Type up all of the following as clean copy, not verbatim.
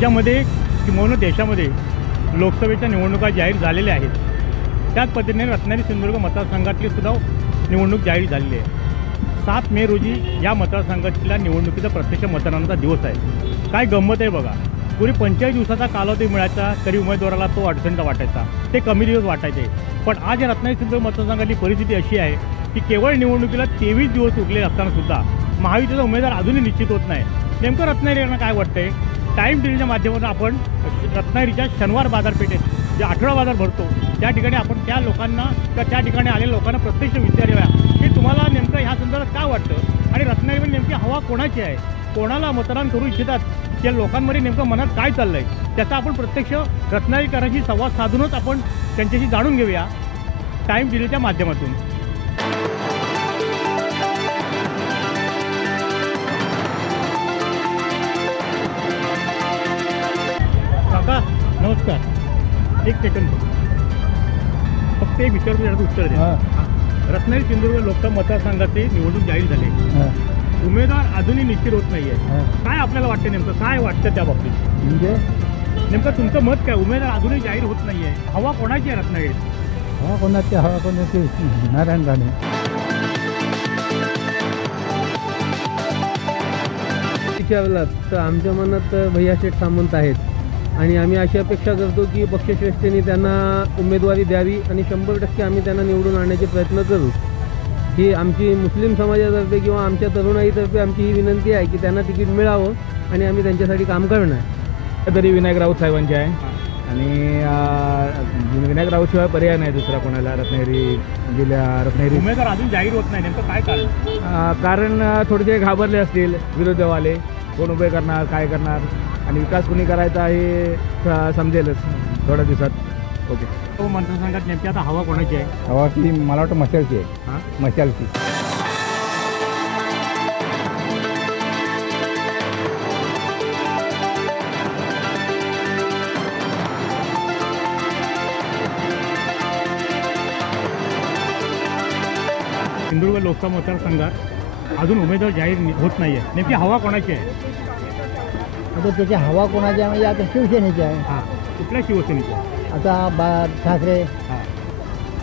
राज्यामध्ये किंवा देशामध्ये लोकसभेच्या निवडणुका जाहीर झालेल्या आहेत. त्याच पद्धतीने रत्नागिरी सिंधुदुर्ग मतदारसंघातली सुद्धा निवडणूक जाहीर झालेली आहे. 7 मे रोजी या मतदारसंघातल्या निवडणुकीचा प्रत्यक्ष मतदानाचा दिवस आहे. काय गंमत आहे बघा, पूर्वी 45 दिवसाचा कालावधी मिळायचा तरी उमेदवाराला तो अडचणीचा वाटायचा, ते कमी दिवस वाटायचे. पण आज या रत्नागिरी सिंधुदुर्ग मतदारसंघातली परिस्थिती अशी आहे की केवळ निवडणुकीला 23 दिवस उरले असतानासुद्धा महायुतीचा उमेदवार अजूनही निश्चित होत नाही. नेमकं रत्नागिरीला काय वाटतंय? टाईम टीव्हीच्या माध्यमातून आपण रत्नागिरीच्या शनिवार बाजारपेठेत जे आठवडा बाजार भरतो त्या ठिकाणी आपण त्या लोकांना त्या ठिकाणी आलेल्या लोकांना प्रत्यक्ष विचारूया की तुम्हाला नेमकं ह्या संदर्भात काय वाटतं आणि रत्नागिरीमध्ये नेमकी हवा कोणाची आहे, कोणाला मतदान करू इच्छितात, या लोकांमध्ये नेमकं मनात काय चाललं आहे त्याचा आपण प्रत्यक्ष रत्नागिरीकरांशी संवाद साधूनच आपण त्यांच्याशी जाणून घेऊया टाईम टीव्हीच्या माध्यमातून. काका नमस्कार, एक सेकंद फक्त एक विचारतो त्याचं उत्तर द्या. रत्नागिरी सिंधुदुर्ग लोकसभा मतदारसंघाची निवडणूक जाहीर झाली, उमेदवार अजूनही निश्चित होत नाहीये. काय आपल्याला वाटतं, नेमकं काय वाटतं त्या बाबतीत? म्हणजे नेमकं तुमचं मत काय? उमेदवार अजूनही जाहीर होत नाहीये, हवा कोणाची आहे रत्नागिरीत? हवा कोणाची नारायण राणे. तर आमच्या मनात भैया शेठ सामंत आहेत आणि आम्ही अशी अपेक्षा करतो की पक्षश्रेष्ठींनी त्यांना उमेदवारी द्यावी आणि 100% आम्ही त्यांना निवडून आणण्याचे प्रयत्न करू. ही आमची मुस्लिम समाजातर्फे किंवा आमच्या तरुणाईतर्फे आमची ही विनंती आहे की त्यांना तिकीट मिळावं आणि आम्ही त्यांच्यासाठी काम करणार. तरी विनायक राऊत साहेबांचे आहे आणि विनायक राऊतशिवाय पर्याय नाही दुसरा कोणाला रत्नागिरी उमेदवार अजून जाहीर होत नाही, नेमकं काय कारण? कारण थोडेसे घाबरले असतील विरोधीवाले, कोण उभे करणार काय करणार आणि विकास कुणी करायचा हे समजेलच थोड्या दिवसात. ओके. तो मतदारसंघात नेमकी आता हवा कोणाची आहे? हवा ती मला वाटतं मशालची आहे. हां, मशालची. सिंधुदुर्ग लोकसभा मतदारसंघात अजून उमेदवार जाहीर होत नाहीये, नेमकी हवा कोणाची आहे? आता त्याची हवा कोणाची आहे म्हणजे आता शिवसेनेची आहे. हां, कुठल्या शिवसेनेची आहे? आता ठाकरे. हां,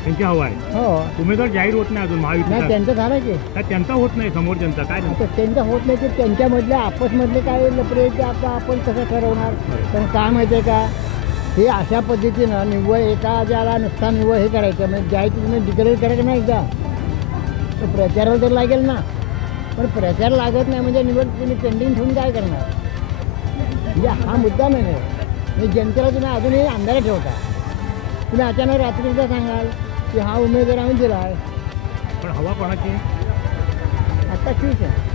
त्यांची हवा आहे. हो, उमेदवार जाहीर होत नाही अजून नाही महायुतीचा. त्यांचं झालं की काय त्यांचा होत नाही, समोरच्यांचा काय? आता त्यांचं होत नाही की त्यांच्यामधले आपसमधले काय लफडे ते आता आपण कसं ठरवणार? पण काय माहिती आहे का, हे अशा पद्धतीनं निव्वळ एका ज्याला नुसता निव्वळ हे करायचं म्हणजे जायचं तुम्ही डिक्लेअर करायचं नाही का, तर प्रचाराला तर लागेल ना. पण प्रचार लागत नाही म्हणजे निवड तुम्ही पेंडिंग ठेवून काय करणार? म्हणजे हा मुद्दा नाही आहे. म्हणजे जनतेला तुम्ही अजूनही अंधारा ठेवता. तुम्ही अचानक रात्रीचा सांगाल की हा उमेदवार आम्ही दिला आहे. पण हवा कोणाची? आत्ता ठीक आहे.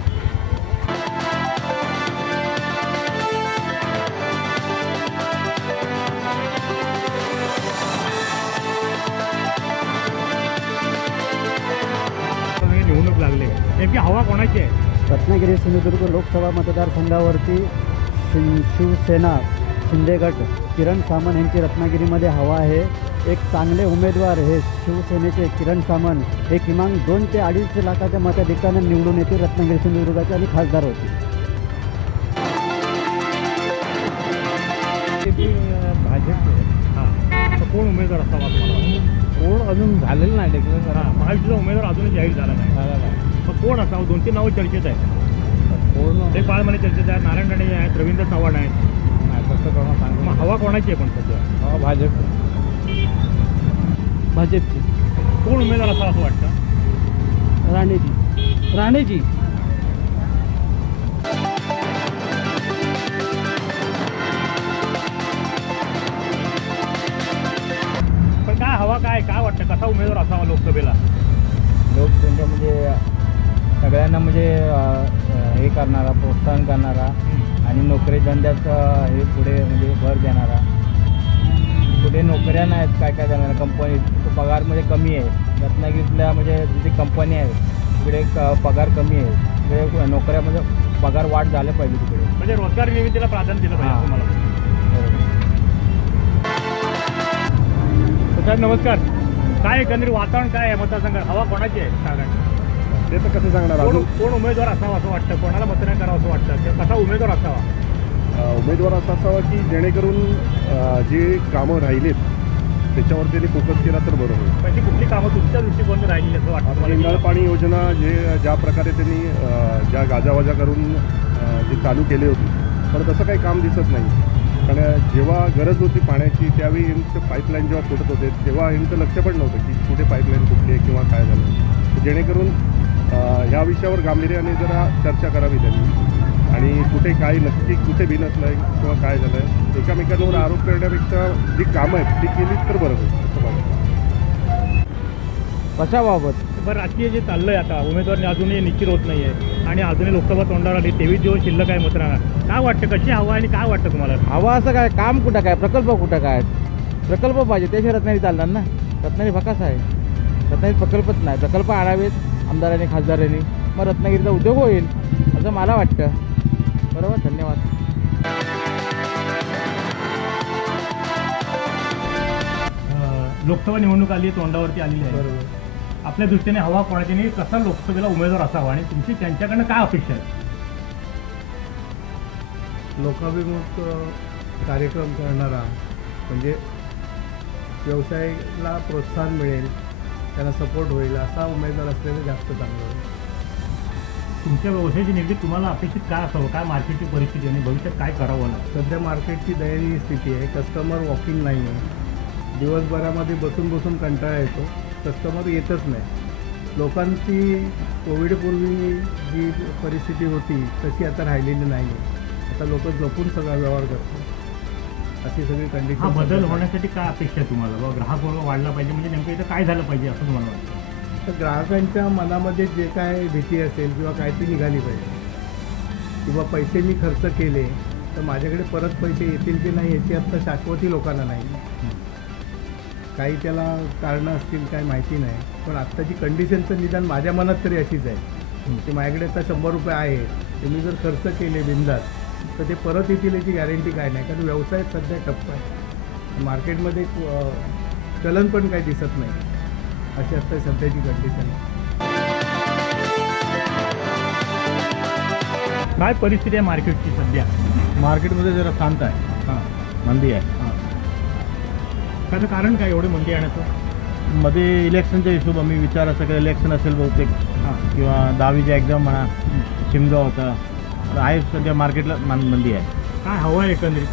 निवडणूक लागली, नेमकी हवा कोणाची आहे? रत्नागिरी सिंधुदुर्ग लोकसभा मतदारसंघावरती शिवसेना शिंदे गट किरण सामंत यांची रत्नागिरीमध्ये हवा आहे. एक चांगले उमेदवार हे शिवसेनेचे किरण सामंत हे किमान 2 ते 2.5 लाखाच्या मताधिक्यानं निवडून येतील रत्नागिरी सिंधुदुर्गाचे आणि खासदार होतील. भाजप. हां, तर कोण उमेदवार असावा तुम्हाला? कोण अजून झालेलं नाही डिक्लेअर. हां, महायुतीचा उमेदवार अजूनही जाहीर झाला नाही. मग कोण असावं? 2-3 नावं चर्चेत आहेत. कोण ते पाळमणे चर्चेत आहे, नारायण राणे आहेत, रवींद्र चव्हाण आहेत. फक्त कोणा सांग. मग हवा कोणाची आहे पण सध्या? भाजपची. कोण उमेदवार असावा असं वाटतं? राणेजी. पण काय हवा काय वाटतं, कसा उमेदवार असावा लोकसभेला? त्यांच्या म्हणजे सगळ्यांना म्हणजे हे करणारा, प्रोत्साहन करणारा आणि नोकरी धंद्यात हे पुढे म्हणजे भर देणारा. पुढे नोकऱ्या नाहीत काय देणारा, कंपनी पगार म्हणजे कमी आहे. रत्नागिरीतल्या म्हणजे जी कंपनी आहे तिकडे पगार कमी आहे. तिकडे नोकऱ्या म्हणजे पगार वाढ झालं पाहिजे तिकडे. म्हणजे रोजगार निर्मितीला प्राधान्य दिलं पाहिजे तुम्हाला. साहेब नमस्कार, काय एकंदरीत वातावरण काय आहे मतदारसंघात? हवा कोणाची आहे साधारण? ते तर कसं सांगणार कोण उमेदवार असावा असं वाटतं, कोणाला मतदान करावं असं वाटतं, किंवा कसा उमेदवार असावा? उमेदवार असा असावा की जेणेकरून जे कामं राहिलेत त्याच्यावर त्यांनी फोकस केला तर बरं होईल. पण ती कुठली कामं तुमच्या दृष्टिकोनातून राहिली असं वाटतं आता मला? नळ पाणी योजना ज्या प्रकारे त्यांनी ज्या गाजावाजा करून जी चालू केली होती पण तसं काही काम दिसत नाही. कारण जेव्हा गरज होती पाण्याची त्यावेळी यांचं पाईपलाईन जेव्हा फुटत होते तेव्हा यांचं लक्ष पण नव्हतं की कुठे पाईपलाईन फुटली आहे किंवा काय झालं. जेणेकरून ह्या विषयावर गांभीर्याने जरा चर्चा करावी त्यांनी आणि कुठे काय नक्की कुठे बिनसलं आहे किंवा काय झालं आहे एकामेकांवर आरोप करण्यापेक्षा जी कामं आहेत ती केलीच तर बरं होईल असं वाटतं. कशाबाबत? बरं, राजकीय जे चाललंय आता उमेदवार अजूनही निश्चित होत नाही आहे आणि अजूनही लोकसभा तोंडावर आली 23 दिवस शिल्लक आहे मत राहणार. काय वाटतं, कशी हवा आणि काय वाटतं तुम्हाला? हवा असं काय, काम कुठं काय, प्रकल्प कुठं काय? प्रकल्प पाहिजे त्याशिवाय रत्नागिरी चालणार ना. रत्नागिरी भकास आहे, रत्नागिरी प्रकल्पच नाही. प्रकल्प आणावेत आमदारांनी खासदारांनी, मग रत्नागिरीचा उद्योग होईल असं मला वाटतं. बरोबर, धन्यवाद. लोकसभा निवडणूक आली तोंडावरती आलेली आहे. बरोबर. आपल्या दृष्टीने हवा कोणाची नाही, कसा लोकसभेला उमेदवार असावा आणि तुमची त्यांच्याकडनं काय अपेक्षा आहे? लोकाभिमुख कार्यक्रम करणारा म्हणजे व्यवसायाला प्रोत्साहन मिळेल, त्यांना सपोर्ट होईल असा उमेदवार असलेलं जास्त चांगलं होईल. तुमच्या व्यवसायाची निगडीत तुम्हाला अपेक्षित काय असावं, काय मार्केटची परिस्थिती आणि भविष्यात काय करावं लागतं? सध्या मार्केटची दयनीय स्थिती आहे. कस्टमर वॉकिंग नाही आहे. दिवसभरामध्ये बसून बसून कंटाळा येतो, कस्टमर येतच नाही. लोकांची कोविडपूर्वी जी परिस्थिती होती तशी आता राहिलेली नाही आहे. आता लोक जपून सगळा व्यवहार करतात, अशी सगळी हा कंडिशन. बदल होण्यासाठी काय अपेक्षा आहे तुम्हाला? बाबा ग्राहक वर्ग वाढला पाहिजे म्हणजे नेमकं इथं काय झालं पाहिजे असं तुम्हाला वाटतं? तर ग्राहकांच्या मनामध्ये जे काय भीती असेल किंवा काय ती निघाली पाहिजे, किंवा पैसे मी खर्च केले तर माझ्याकडे परत पैसे येतील की नाही याची आत्ता शाश्वती लोकांना नाही. काही त्याला कारणं असतील काय माहिती नाही, पण आत्ताची कंडिशनचं निदान माझ्या मनात तरी अशीच आहे की माझ्याकडे आता 100 रुपये आहे, ते मी जर खर्च केले बिंदास तर ते परत येतील याची गॅरंटी काय नाही. कारण व्यवसाय सध्या ठप्प आहे, मार्केटमध्ये चलन पण काही दिसत नाही, अशी आता सध्याची कंडिशन आहे. काय परिस्थिती आहे मार्केटची सध्या? मार्केटमध्ये जरा शांत आहे, हां, मंदी आहे. त्याचं कारण काय एवढी मंदी येण्याचं? मध्ये इलेक्शनच्या हिशोबाने विचार असं की इलेक्शन असेल बहुतेक हां, किंवा 10वीच्या एक्झाम म्हणा, शिमगाव होता, तर आहे सध्या मार्केटला मंदी आहे. काय हवा आहे एकंदरीत?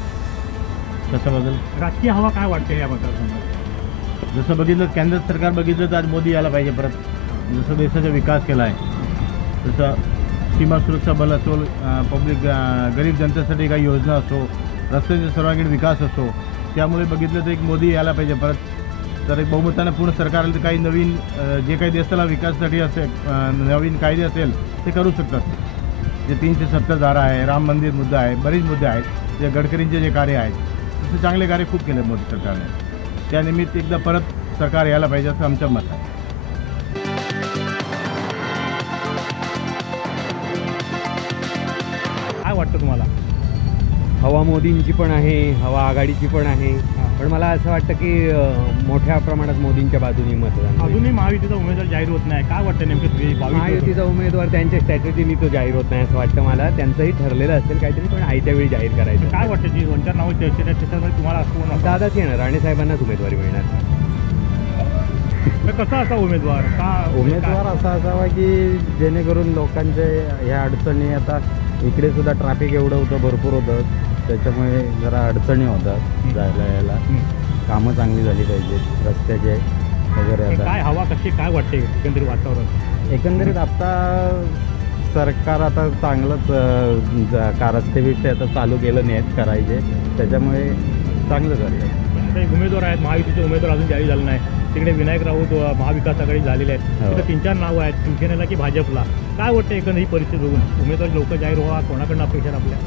त्याच्याबद्दल राजकीय हवा काय वाटते या मतदारसंघात? जसं बघितलं केंद्र सरकार बघितलं तर आज मोदी यायला पाहिजे परत. जसं देशाचा विकास केला आहे तसं सीमा सुरक्षा बल असो, पब्लिक गरीब जनतेसाठी काही योजना असो, रस्त्याचा सर्वांगीण विकास असो, त्यामुळे बघितलं तर एक मोदी यायला पाहिजे परत. तर एक बहुमतानं पूर्ण सरकार आलं तर काही नवीन जे काही देशाला विकासासाठी असेल नवीन कायदे असेल ते करू शकतात. जे 370 धारा आहे, राम मंदिर मुद्दा आहे, बरेच मुद्दे आहेत, जे गडकरींचे जे कार्य आहेत तसे चांगले कार्य खूप केले मोदी सरकारने. त्यानिमित्त एकदा परत सरकार यायला पाहिजे असं आमचं मत आहे. काय वाटतं तुम्हाला? हवा मोदींची पण आहे, हवा आघाडीची पण आहे, पण मला असं वाटतं की मोठ्या प्रमाणात मोदींच्या बाजूने मतदान होईल. अजूनही महायुतीचा उमेदवार जाहीर होत नाही, काय वाटतं नेमकं 22 महायुतीचा उमेदवार त्यांच्या स्ट्रॅटेजीनी तो जाहीर होत नाही असं वाटतं मला. त्यांचंही ठरलेलं असेल काहीतरी, पण आयत्या वेळी जाहीर करायचं. काय वाटतं जी 2-4 नावं चर्चेत आहेत त्याच्यामध्ये तुम्हाला असं कोण असावं? दादाच येणार, राणेसाहेबांनाच उमेदवारी मिळणार. तर कसा असा उमेदवार का उमेदवार असा असावा की जेणेकरून लोकांच्या ह्या अडचणी, आता इकडे सुद्धा ट्रॅफिक एवढं होतं, भरपूर होतं, त्याच्यामुळे जरा अडचणी होतात जायला यायला. कामं चांगली झाली पाहिजेत रस्त्याचे वगैरे. काय आता हवा कशी काय वाटते एकंदरीत वातावरण? एकंदरीत आता सरकार आता चांगलंच कारस्थेविषयी आता चालू केलं नाहीत करायचे, त्याच्यामुळे चांगलं झालं. आता एक उमेदवार आहेत, महायुतीचे उमेदवार अजून जाहीर झालं नाही. तिकडे विनायक राऊत महाविकास आघाडी झालेले आहेत, हो. तिकडे 3-4 नावं आहेत, शिवसेनेला की भाजपला. काय वाटतं एकंदरीत ही परिस्थिती बघून उमेदवार लोक जाहीर व्हा, कोणाकडनं अपेक्षा आहे आपल्या?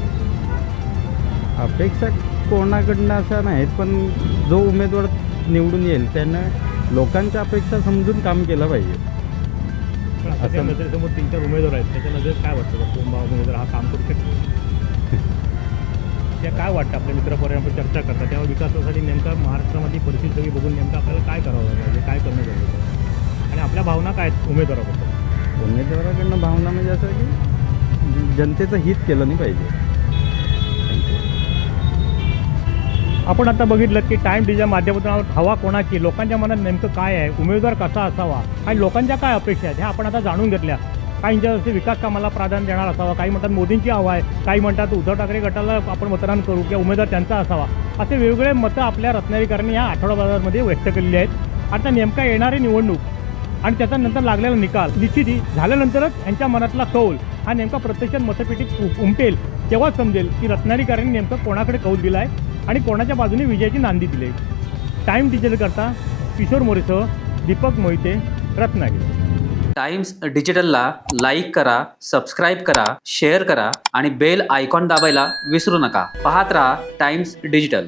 अपेक्षा कोणाकडनं अशा नाहीत, पण जो उमेदवार निवडून येईल त्यानं लोकांच्या अपेक्षा समजून काम केलं पाहिजे. पण आता त्या असं- नजरेसमोर 3-4 उमेदवार आहेत, त्याच्या नजरेत काय वाटतं का कोण उमेदवार हा काम करू शकतो? त्या काय वाटतं आपल्या मित्रपर्यंत आपण चर्चा करतात तेव्हा विकासासाठी नेमका महाराष्ट्रामध्ये परिस्थिती सगळी बघून नेमकं आपल्याला काय करावं पाहिजे, काय करणं गरजेचं आहे? आणि आपल्या भावना काय आहेत उमेदवाराबद्दल? उमेदवाराकडनं भावना म्हणजे असं की जनतेचं हित केलं नाही पाहिजे. आपण आता बघितलं की टाइम टीच्या माध्यमातून हवा कोणाची, लोकांच्या मनात नेमकं काय आहे, उमेदवार कसा असावा आणि लोकांच्या काय अपेक्षा आहेत ह्या आपण आता जाणून घेतल्या. काहींच्या असे विकास कामाला प्राधान्य देणार असावा, काही म्हणतात मोदींची हवा आहे, काही म्हणतात उद्धव ठाकरे गटाला आपण मतदान करू किंवा उमेदवार त्यांचा असावा. असे वेगवेगळे मतं आपल्या रत्नागिरीकरांनी या आठवडा बाजारमध्ये व्यक्त केलेली आहेत. आता नेमका येणारी निवडणूक आणि त्याच्यानंतर लागलेला निकाल निश्चिती झाल्यानंतरच यांच्या मनातला कौल हा नेमका प्रत्यक्षात मतपेटीत उमटेल, तेव्हा समजेल की रत्नागिरीकरांनी नेमकं कोणाकडे कौल दिला आहे आणि कोणाच्या बाजूने विजयाची नांदी दिली आहे. टाइम डिजिटलकरता किशोर मोरेसह दीपक मोहिते, रत्नागिरी. टाइम्स डिजिटलला लाईक करा, सबस्क्राईब करा, शेअर करा आणि बेल आयकॉन दाबायला विसरू नका. पाहत रहा टाइम्स डिजिटल.